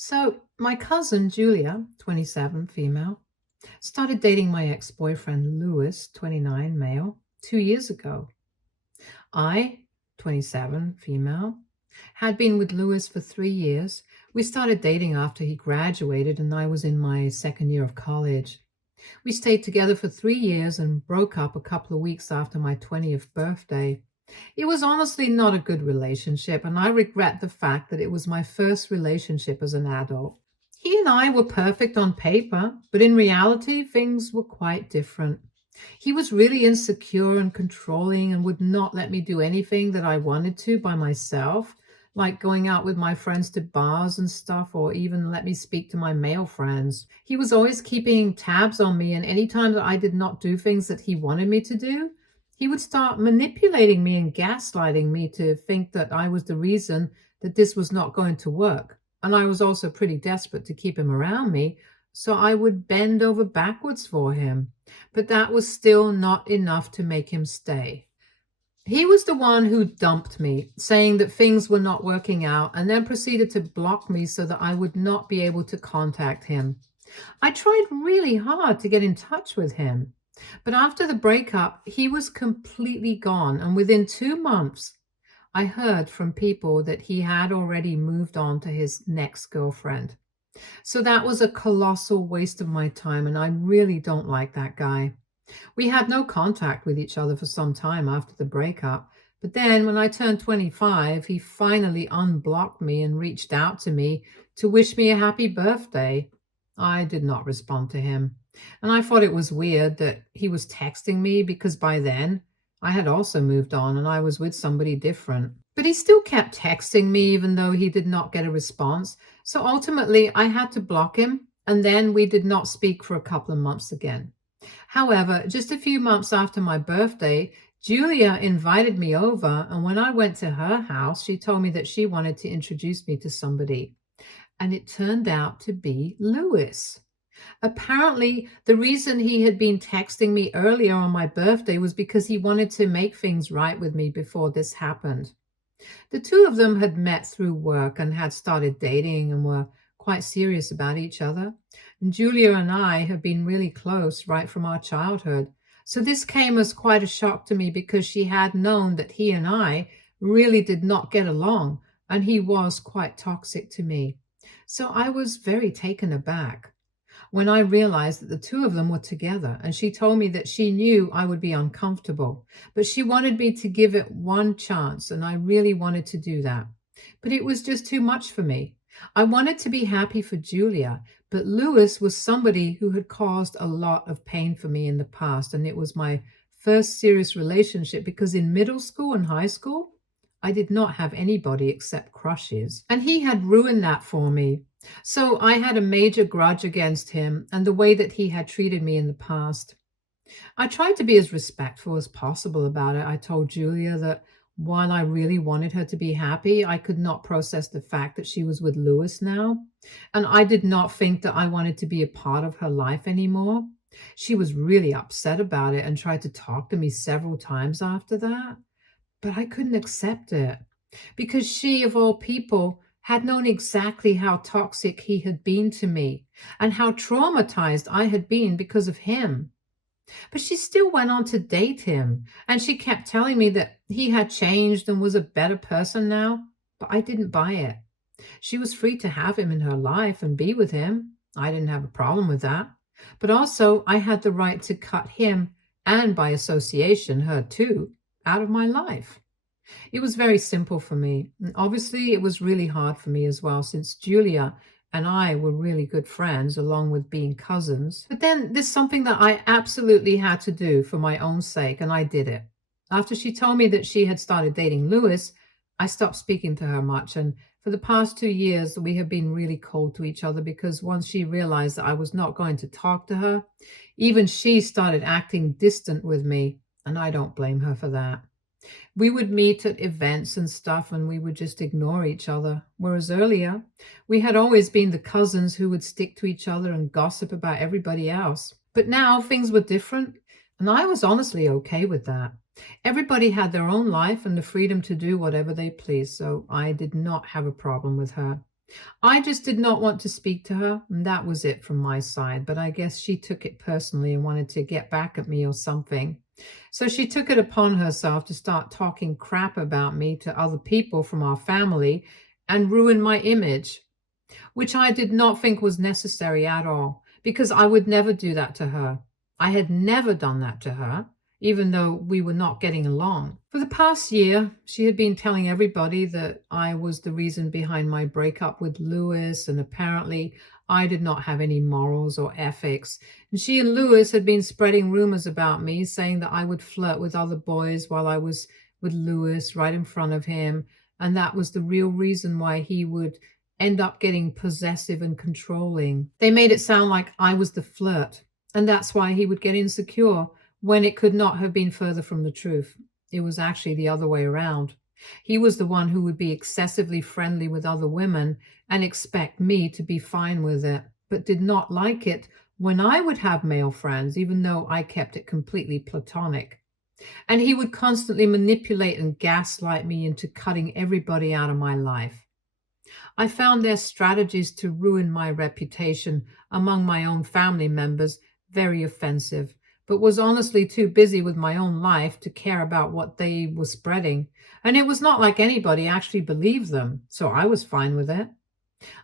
So, my cousin Julia, 27, female, started dating my ex boyfriend Lewis, 29, male, 2 years ago. I, 27, female, had been with Lewis for 3 years. We started dating after he graduated and I was in my second year of college. We stayed together for 3 years and broke up a couple of weeks after my 20th birthday. It was honestly not a good relationship, and I regret the fact that it was my first relationship as an adult. He and I were perfect on paper, but in reality, things were quite different. He was really insecure and controlling and would not let me do anything that I wanted to by myself, like going out with my friends to bars and stuff, or even let me speak to my male friends. He was always keeping tabs on me, and anytime that I did not do things that he wanted me to do, he would start manipulating me and gaslighting me to think that I was the reason that this was not going to work. And I was also pretty desperate to keep him around me, so I would bend over backwards for him. But that was still not enough to make him stay. He was the one who dumped me, saying that things were not working out, and then proceeded to block me so that I would not be able to contact him. I tried really hard to get in touch with him, but after the breakup, he was completely gone, and within 2 months, I heard from people that he had already moved on to his next girlfriend. So that was a colossal waste of my time, and I really don't like that guy. We had no contact with each other for some time after the breakup, but then when I turned 25, he finally unblocked me and reached out to me to wish me a happy birthday. I did not respond to him, and I thought it was weird that he was texting me because by then I had also moved on and I was with somebody different. But he still kept texting me even though he did not get a response. So ultimately, I had to block him, and then we did not speak for a couple of months again. However, just a few months after my birthday, Julia invited me over, and when I went to her house, she told me that she wanted to introduce me to somebody, and it turned out to be Lewis. Apparently, the reason he had been texting me earlier on my birthday was because he wanted to make things right with me before this happened. The two of them had met through work and had started dating and were quite serious about each other. And Julia and I have been really close right from our childhood. So this came as quite a shock to me because she had known that he and I really did not get along, and he was quite toxic to me. So I was very taken aback when I realized that the two of them were together, and she told me that she knew I would be uncomfortable, but she wanted me to give it one chance, and I really wanted to do that. But it was just too much for me. I wanted to be happy for Julia, but Lewis was somebody who had caused a lot of pain for me in the past, and it was my first serious relationship because in middle school and high school, I did not have anybody except crushes, and he had ruined that for me. So I had a major grudge against him and the way that he had treated me in the past. I tried to be as respectful as possible about it. I told Julia that while I really wanted her to be happy, I could not process the fact that she was with Lewis now. And I did not think that I wanted to be a part of her life anymore. She was really upset about it and tried to talk to me several times after that. But I couldn't accept it because she, of all people, had known exactly how toxic he had been to me and how traumatized I had been because of him. But she still went on to date him, and she kept telling me that he had changed and was a better person now, but I didn't buy it. She was free to have him in her life and be with him. I didn't have a problem with that. But also, I had the right to cut him, and by association, her too, out of my life. It was very simple for me. And obviously, it was really hard for me as well, since Julia and I were really good friends, along with being cousins. But then there's something that I absolutely had to do for my own sake, and I did it. After she told me that she had started dating Lewis, I stopped speaking to her much. And for the past 2 years, we have been really cold to each other because once she realized that I was not going to talk to her, even she started acting distant with me. And I don't blame her for that. We would meet at events and stuff and we would just ignore each other. Whereas earlier, we had always been the cousins who would stick to each other and gossip about everybody else. But now things were different, and I was honestly okay with that. Everybody had their own life and the freedom to do whatever they pleased, so I did not have a problem with her. I just did not want to speak to her, and that was it from my side. But I guess she took it personally and wanted to get back at me or something. So she took it upon herself to start talking crap about me to other people from our family and ruin my image, which I did not think was necessary at all, because I would never do that to her. I had never done that to her, even though we were not getting along. For the past year, she had been telling everybody that I was the reason behind my breakup with Lewis, and apparently I did not have any morals or ethics. And she and Lewis had been spreading rumors about me, saying that I would flirt with other boys while I was with Lewis right in front of him. And that was the real reason why he would end up getting possessive and controlling. They made it sound like I was the flirt, and that's why he would get insecure, when it could not have been further from the truth. It was actually the other way around. He was the one who would be excessively friendly with other women and expect me to be fine with it, but did not like it when I would have male friends, even though I kept it completely platonic. And he would constantly manipulate and gaslight me into cutting everybody out of my life. I found their strategies to ruin my reputation among my own family members very offensive, but was honestly too busy with my own life to care about what they were spreading. And it was not like anybody actually believed them, so I was fine with it.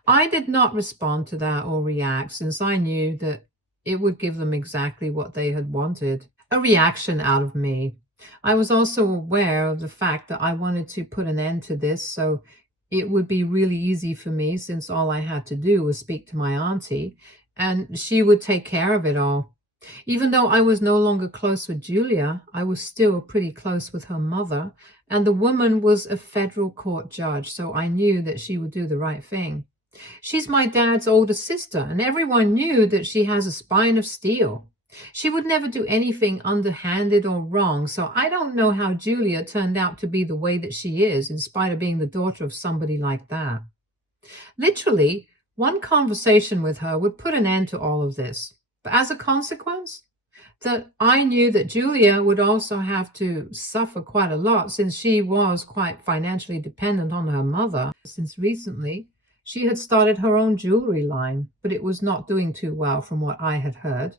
I did not respond to that or react, since I knew that it would give them exactly what they had wanted, a reaction out of me. I was also aware of the fact that I wanted to put an end to this, so it would be really easy for me, since all I had to do was speak to my auntie and she would take care of it all. Even though I was no longer close with Julia, I was still pretty close with her mother, and the woman was a federal court judge, so I knew that she would do the right thing. She's my dad's older sister, and everyone knew that she has a spine of steel. She would never do anything underhanded or wrong, so I don't know how Julia turned out to be the way that she is, in spite of being the daughter of somebody like that. Literally, one conversation with her would put an end to all of this. But as a consequence, that I knew that Julia would also have to suffer quite a lot, since she was quite financially dependent on her mother. Since recently, she had started her own jewelry line, but it was not doing too well from what I had heard.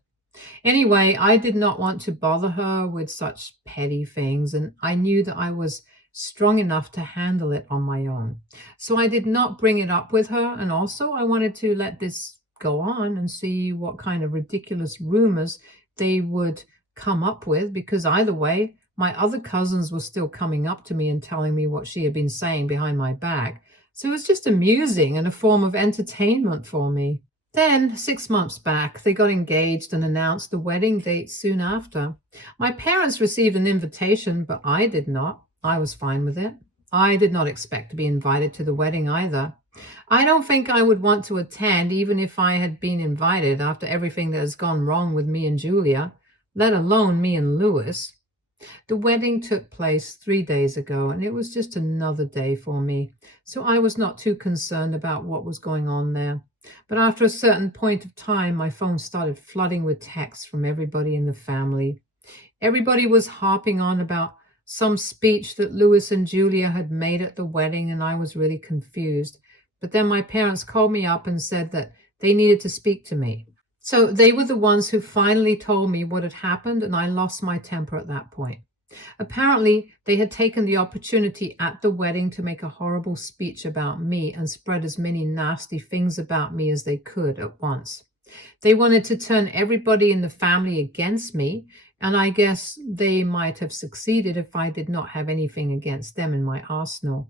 Anyway, I did not want to bother her with such petty things, and I knew that I was strong enough to handle it on my own. So I did not bring it up with her, and also I wanted to let this go on and see what kind of ridiculous rumors they would come up with, because either way, my other cousins were still coming up to me and telling me what she had been saying behind my back. So it was just amusing and a form of entertainment for me. Then, 6 months back, they got engaged and announced the wedding date soon after. My parents received an invitation, but I did not. I was fine with it. I did not expect to be invited to the wedding either. I don't think I would want to attend, even if I had been invited, after everything that has gone wrong with me and Julia, let alone me and Lewis. The wedding took place 3 days ago, and it was just another day for me, so I was not too concerned about what was going on there. But after a certain point of time, my phone started flooding with texts from everybody in the family. Everybody was harping on about some speech that Lewis and Julia had made at the wedding, and I was really confused. But then my parents called me up and said that they needed to speak to me. So they were the ones who finally told me what had happened, and I lost my temper at that point. Apparently, they had taken the opportunity at the wedding to make a horrible speech about me and spread as many nasty things about me as they could at once. They wanted to turn everybody in the family against me, and I guess they might have succeeded if I did not have anything against them in my arsenal.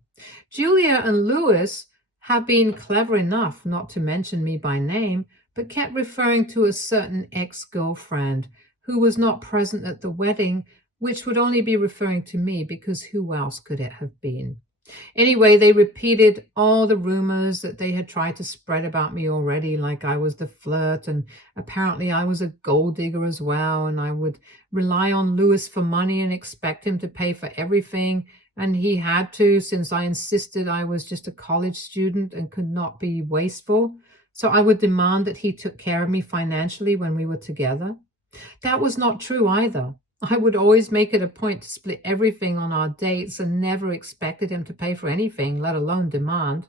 Julia and Lewis have been clever enough not to mention me by name, but kept referring to a certain ex-girlfriend who was not present at the wedding, which would only be referring to me, because who else could it have been? Anyway, they repeated all the rumors that they had tried to spread about me already, like I was the flirt, and apparently I was a gold digger as well, and I would rely on Lewis for money and expect him to pay for everything, and he had to, since I insisted I was just a college student and could not be wasteful. So I would demand that he took care of me financially when we were together. That was not true either. I would always make it a point to split everything on our dates and never expected him to pay for anything, let alone demand.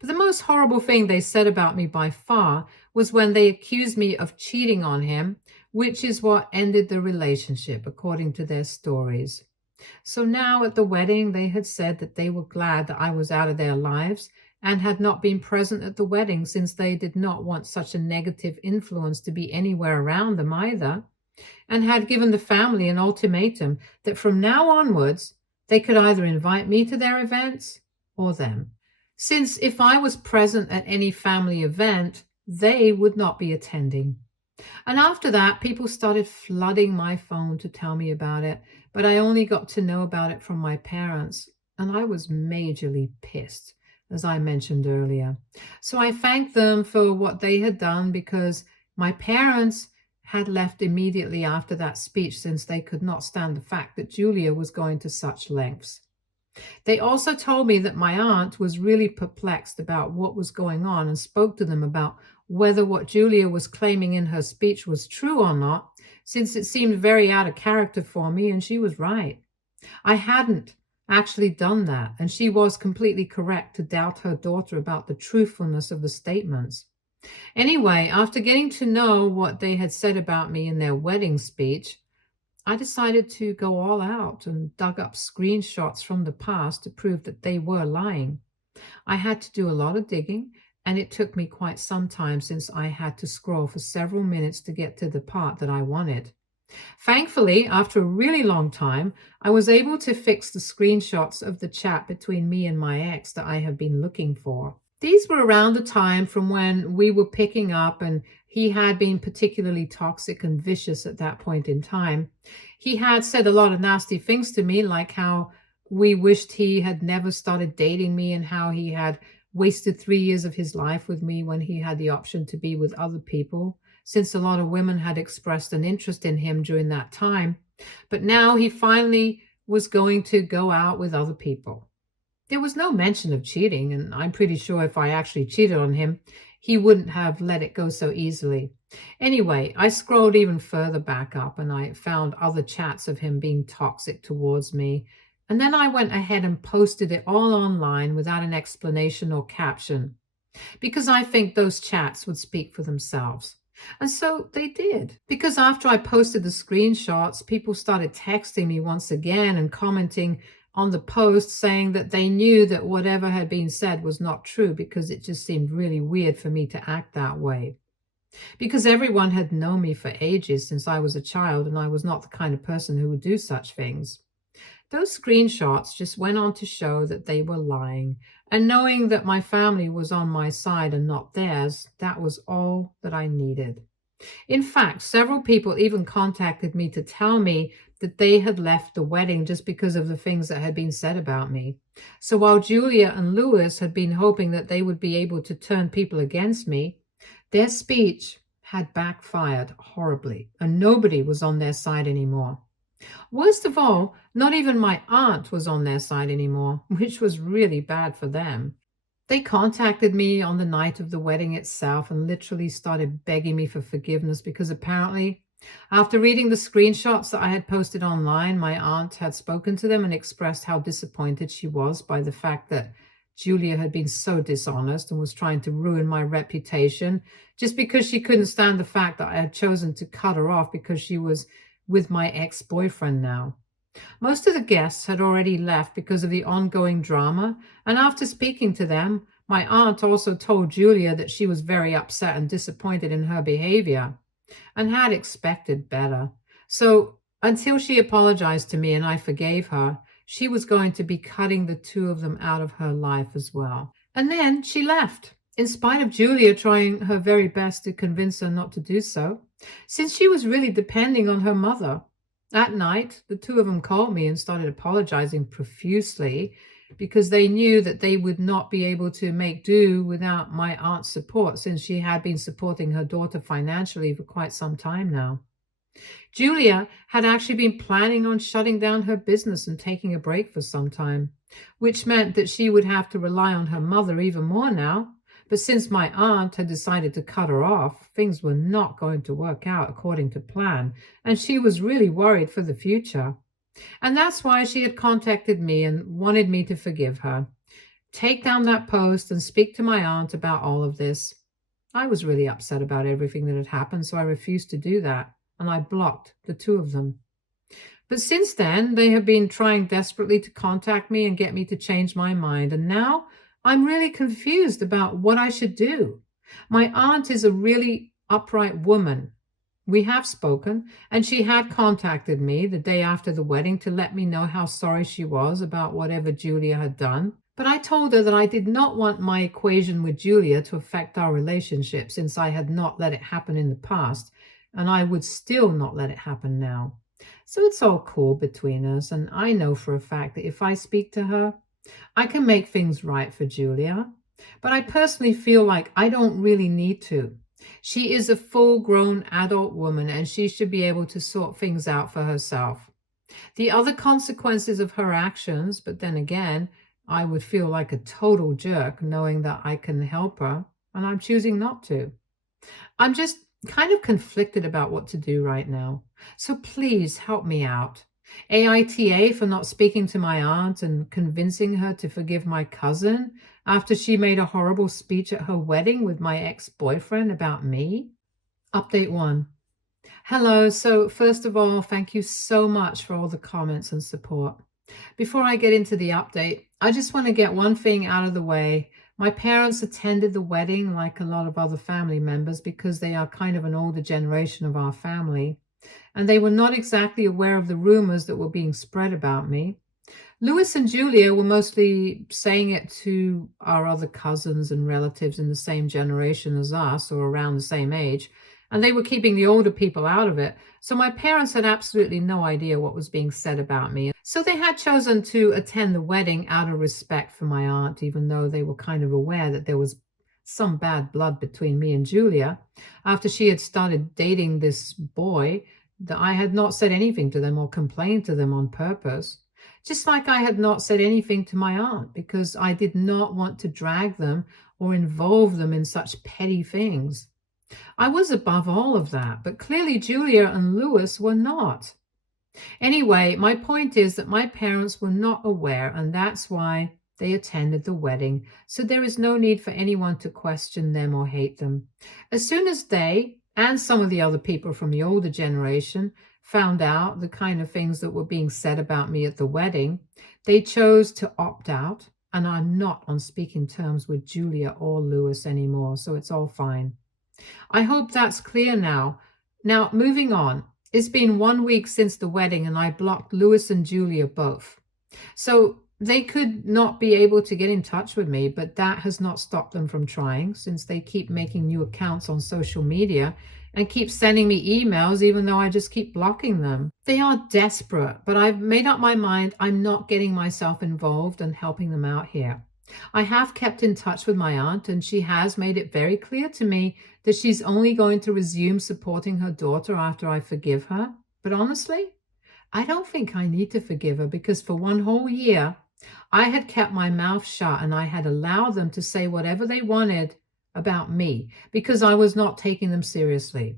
But the most horrible thing they said about me by far was when they accused me of cheating on him, which is what ended the relationship, according to their stories. So now at the wedding, they had said that they were glad that I was out of their lives and had not been present at the wedding since they did not want such a negative influence to be anywhere around them either, and had given the family an ultimatum that from now onwards they could either invite me to their events or them, since if I was present at any family event, they would not be attending. And after that, people started flooding my phone to tell me about it, but I only got to know about it from my parents, and I was majorly pissed, as I mentioned earlier. So I thanked them for what they had done because my parents had left immediately after that speech since they could not stand the fact that Julia was going to such lengths. They also told me that my aunt was really perplexed about what was going on and spoke to them about whether what Julia was claiming in her speech was true or not, since it seemed very out of character for me, and she was right. I hadn't actually done that, and she was completely correct to doubt her daughter about the truthfulness of the statements. Anyway, after getting to know what they had said about me in their wedding speech, I decided to go all out and dug up screenshots from the past to prove that they were lying. I had to do a lot of digging, and it took me quite some time since I had to scroll for several minutes to get to the part that I wanted. Thankfully, after a really long time, I was able to fix the screenshots of the chat between me and my ex that I have been looking for. These were around the time from when we were picking up, and he had been particularly toxic and vicious at that point in time. He had said a lot of nasty things to me, like how we wished he had never started dating me and how he had wasted 3 years of his life with me when he had the option to be with other people, since a lot of women had expressed an interest in him during that time. But now he finally was going to go out with other people. There was no mention of cheating, and I'm pretty sure if I actually cheated on him, he wouldn't have let it go so easily. Anyway, I scrolled even further back up and I found other chats of him being toxic towards me. And then I went ahead and posted it all online without an explanation or caption, because I think those chats would speak for themselves. And so they did. Because after I posted the screenshots, people started texting me once again and commenting on the post saying that they knew that whatever had been said was not true because it just seemed really weird for me to act that way. Because everyone had known me for ages since I was a child, and I was not the kind of person who would do such things. Those screenshots just went on to show that they were lying, and knowing that my family was on my side and not theirs, that was all that I needed. In fact, several people even contacted me to tell me that they had left the wedding just because of the things that had been said about me. So while Julia and Lewis had been hoping that they would be able to turn people against me, their speech had backfired horribly, and nobody was on their side anymore. Worst of all, not even my aunt was on their side anymore, which was really bad for them. They contacted me on the night of the wedding itself and literally started begging me for forgiveness because apparently, after reading the screenshots that I had posted online, my aunt had spoken to them and expressed how disappointed she was by the fact that Julia had been so dishonest and was trying to ruin my reputation just because she couldn't stand the fact that I had chosen to cut her off because she was with my ex-boyfriend now. Most of the guests had already left because of the ongoing drama, and after speaking to them, my aunt also told Julia that she was very upset and disappointed in her behavior and had expected better. So until she apologized to me and I forgave her, she was going to be cutting the two of them out of her life as well. And then she left, in spite of Julia trying her very best to convince her not to do so, since she was really depending on her mother. At night, the two of them called me and started apologizing profusely because they knew that they would not be able to make do without my aunt's support, since she had been supporting her daughter financially for quite some time now. Julia had actually been planning on shutting down her business and taking a break for some time, which meant that she would have to rely on her mother even more now. But since my aunt had decided to cut her off, things were not going to work out according to plan, and she was really worried for the future. And that's why she had contacted me and wanted me to forgive her, take down that post and speak to my aunt about all of this. I was really upset about everything that had happened, so I refused to do that, and I blocked the two of them. But since then, they have been trying desperately to contact me and get me to change my mind, and now I'm really confused about what I should do. My aunt is a really upright woman. We have spoken, and she had contacted me the day after the wedding to let me know how sorry she was about whatever Julia had done. But I told her that I did not want my equation with Julia to affect our relationship, since I had not let it happen in the past, and I would still not let it happen now. So it's all cool between us, and I know for a fact that if I speak to her, I can make things right for Julia. But I personally feel like I don't really need to. She is a full-grown adult woman, and she should be able to sort things out for herself. The other consequences of her actions, but then again, I would feel like a total jerk knowing that I can help her, and I'm choosing not to. I'm just kind of conflicted about what to do right now. So please help me out. AITA for not speaking to my aunt and convincing her to forgive my cousin after she made a horrible speech at her wedding with my ex-boyfriend about me. Update 1. Hello. So first of all, thank you so much for all the comments and support. Before I get into the update, I just want to get one thing out of the way. My parents attended the wedding like a lot of other family members because they are kind of an older generation of our family, and they were not exactly aware of the rumors that were being spread about me. Louis and Julia were mostly saying it to our other cousins and relatives in the same generation as us or around the same age, and they were keeping the older people out of it. So my parents had absolutely no idea what was being said about me. So they had chosen to attend the wedding out of respect for my aunt, even though they were kind of aware that there was some bad blood between me and Julia after she had started dating this boy, that I had not said anything to them or complained to them on purpose. Just like I had not said anything to my aunt because I did not want to drag them or involve them in such petty things. I was above all of that, but clearly Julia and Louis were not. Anyway, my point is that my parents were not aware, and that's why they attended the wedding. So there is no need for anyone to question them or hate them. As soon as they and some of the other people from the older generation found out the kind of things that were being said about me at the wedding, they chose to opt out, and I'm not on speaking terms with Julia or Louis anymore, so it's all fine. I hope that's clear now. Now, moving on. It's been 1 week since the wedding, and I blocked Louis and Julia both. So they could not be able to get in touch with me, but that has not stopped them from trying, since they keep making new accounts on social media and keep sending me emails even though I just keep blocking them. They are desperate, but I've made up my mind I'm not getting myself involved and helping them out here. I have kept in touch with my aunt, and she has made it very clear to me that she's only going to resume supporting her daughter after I forgive her. But honestly, I don't think I need to forgive her, because for 1 whole year, I had kept my mouth shut and I had allowed them to say whatever they wanted about me because I was not taking them seriously.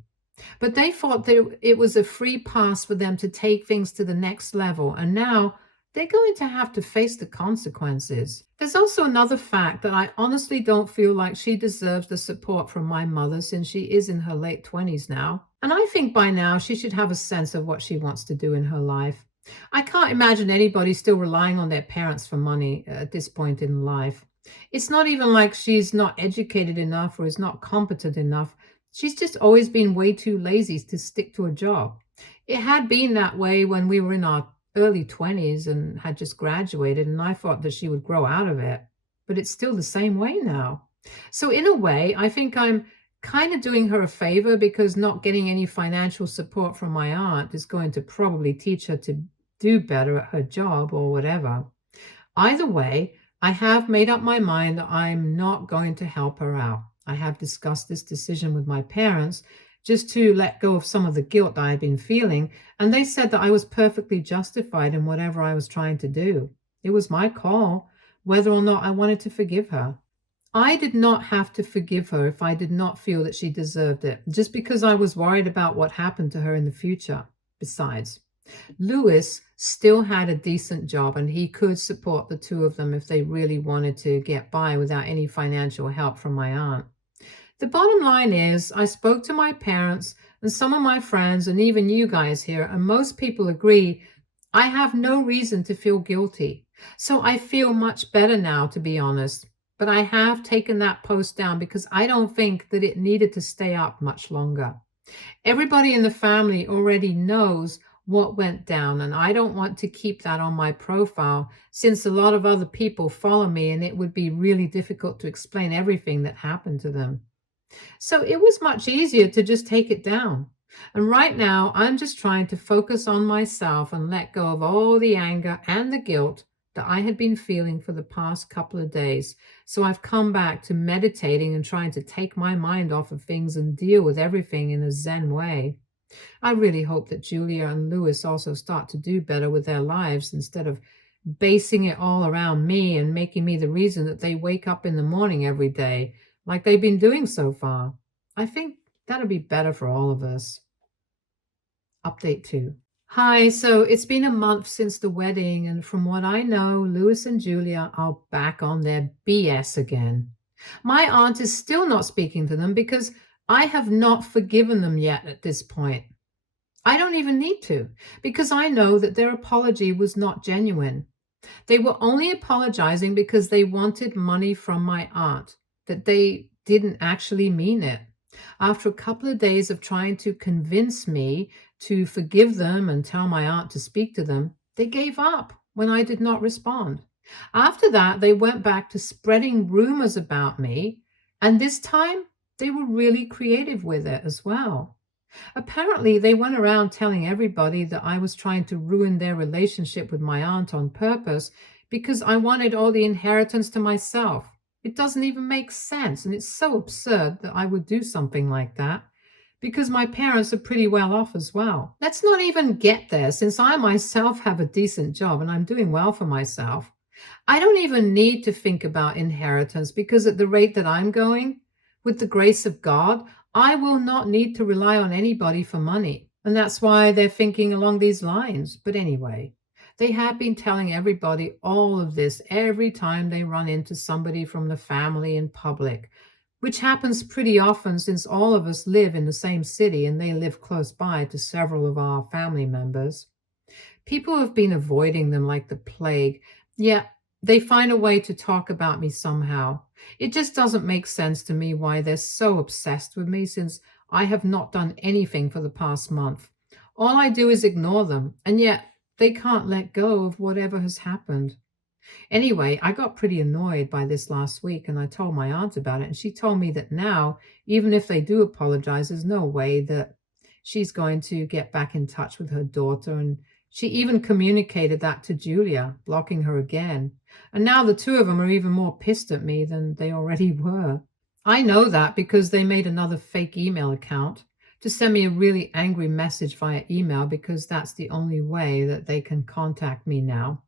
But they thought that it was a free pass for them to take things to the next level, and now they're going to have to face the consequences. There's also another fact that I honestly don't feel like she deserves the support from my mother, since she is in her late 20s now. And I think by now she should have a sense of what she wants to do in her life. I can't imagine anybody still relying on their parents for money at this point in life. It's not even like she's not educated enough or is not competent enough. She's just always been way too lazy to stick to a job. It had been that way when we were in our early 20s and had just graduated, and I thought that she would grow out of it, but it's still the same way now. So in a way, I think I'm kind of doing her a favor, because not getting any financial support from my aunt is going to probably teach her to do better at her job or whatever. Either way, I have made up my mind that I'm not going to help her out. I have discussed this decision with my parents just to let go of some of the guilt I had been feeling, and they said that I was perfectly justified in whatever I was trying to do. It was my call whether or not I wanted to forgive her. I did not have to forgive her if I did not feel that she deserved it, just because I was worried about what happened to her in the future. Besides, Lewis still had a decent job and he could support the two of them if they really wanted to get by without any financial help from my aunt. The bottom line is, I spoke to my parents and some of my friends and even you guys here, and most people agree I have no reason to feel guilty. So I feel much better now, to be honest. But I have taken that post down because I don't think that it needed to stay up much longer. Everybody in the family already knows what went down, and I don't want to keep that on my profile since a lot of other people follow me and it would be really difficult to explain everything that happened to them. So it was much easier to just take it down. And right now, I'm just trying to focus on myself and let go of all the anger and the guilt that I had been feeling for the past couple of days. So I've come back to meditating and trying to take my mind off of things and deal with everything in a Zen way. I really hope that Julia and Lewis also start to do better with their lives instead of basing it all around me and making me the reason that they wake up in the morning every day like they've been doing so far. I think that'll be better for all of us. Update 2. Hi, so it's been a month since the wedding, and from what I know, Lewis and Julia are back on their BS again. My aunt is still not speaking to them because I have not forgiven them yet at this point. I don't even need to, because I know that their apology was not genuine. They were only apologizing because they wanted money from my aunt, that they didn't actually mean it. After a couple of days of trying to convince me to forgive them and tell my aunt to speak to them, they gave up when I did not respond. After that, they went back to spreading rumors about me, and this time they were really creative with it as well. Apparently, they went around telling everybody that I was trying to ruin their relationship with my aunt on purpose because I wanted all the inheritance to myself. It doesn't even make sense, and it's so absurd that I would do something like that because my parents are pretty well off as well. Let's not even get there, since I myself have a decent job and I'm doing well for myself. I don't even need to think about inheritance because at the rate that I'm going, with the grace of God, I will not need to rely on anybody for money. And that's why they're thinking along these lines. But anyway, they have been telling everybody all of this every time they run into somebody from the family in public, which happens pretty often since all of us live in the same city and they live close by to several of our family members. People have been avoiding them like the plague, yet they find a way to talk about me somehow. It just doesn't make sense to me why they're so obsessed with me since I have not done anything for the past month. All I do is ignore them, and yet they can't let go of whatever has happened. Anyway, I got pretty annoyed by this last week and I told my aunt about it, and she told me that now, even if they do apologize, there's no way that she's going to get back in touch with her daughter, and she even communicated that to Julia, blocking her again. And now the two of them are even more pissed at me than they already were. I know that because they made another fake email account to send me a really angry message via email because that's the only way that they can contact me now.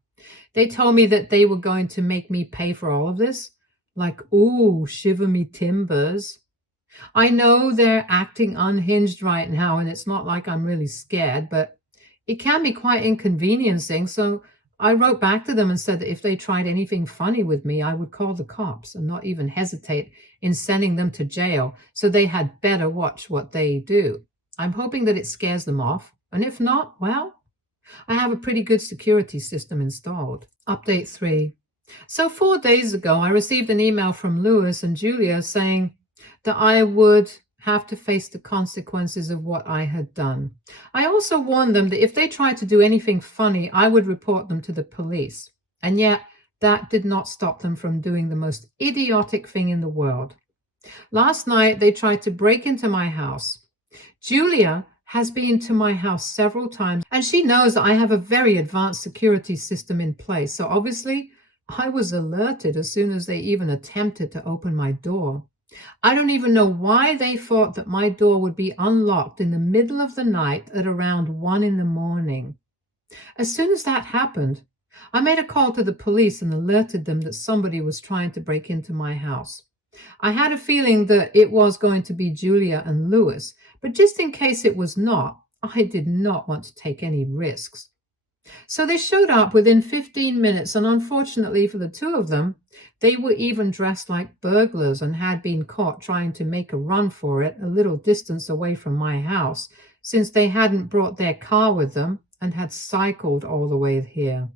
They told me that they were going to make me pay for all of this. Like, ooh, shiver me timbers. I know they're acting unhinged right now, and it's not like I'm really scared, but it can be quite inconveniencing. So I wrote back to them and said that if they tried anything funny with me, I would call the cops and not even hesitate in sending them to jail. So they had better watch what they do. I'm hoping that it scares them off. And if not, well, I have a pretty good security system installed. Update 3. So 4 days ago, I received an email from Lewis and Julia saying that I would have to face the consequences of what I had done. I also warned them that if they tried to do anything funny, I would report them to the police. And yet, that did not stop them from doing the most idiotic thing in the world. Last night, they tried to break into my house. Julia has been to my house several times, and she knows that I have a very advanced security system in place. So obviously, I was alerted as soon as they even attempted to open my door. I don't even know why they thought that my door would be unlocked in the middle of the night at around 1 in the morning. As soon as that happened, I made a call to the police and alerted them that somebody was trying to break into my house. I had a feeling that it was going to be Julia and Lewis, but just in case it was not, I did not want to take any risks. So they showed up within 15 minutes, and unfortunately for the two of them, they were even dressed like burglars and had been caught trying to make a run for it a little distance away from my house, since they hadn't brought their car with them and had cycled all the way here.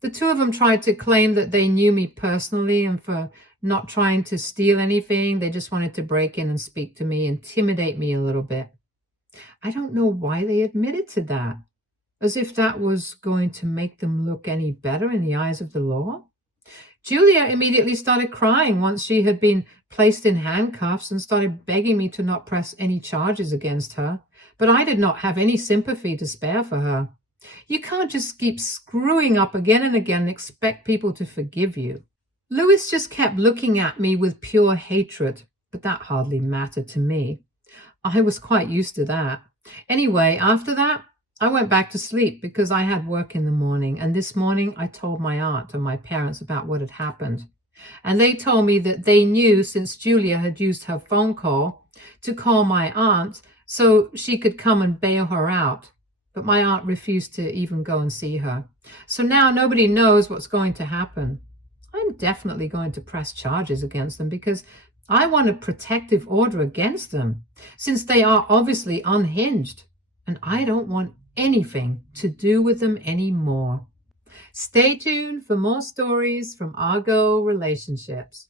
The two of them tried to claim that they knew me personally and for not trying to steal anything. They just wanted to break in and speak to me, intimidate me a little bit. I don't know why they admitted to that, as if that was going to make them look any better in the eyes of the law. Julia immediately started crying once she had been placed in handcuffs and started begging me to not press any charges against her. But I did not have any sympathy to spare for her. You can't just keep screwing up again and again and expect people to forgive you. Louis just kept looking at me with pure hatred, but that hardly mattered to me. I was quite used to that. Anyway, after that, I went back to sleep because I had work in the morning, and this morning I told my aunt and my parents about what had happened. And they told me that they knew, since Julia had used her phone call, to call my aunt so she could come and bail her out. But my aunt refused to even go and see her. So now nobody knows what's going to happen. I'm definitely going to press charges against them because I want a protective order against them, since they are obviously unhinged, and I don't want anything to do with them anymore. Stay tuned for more stories from Argo Relationships.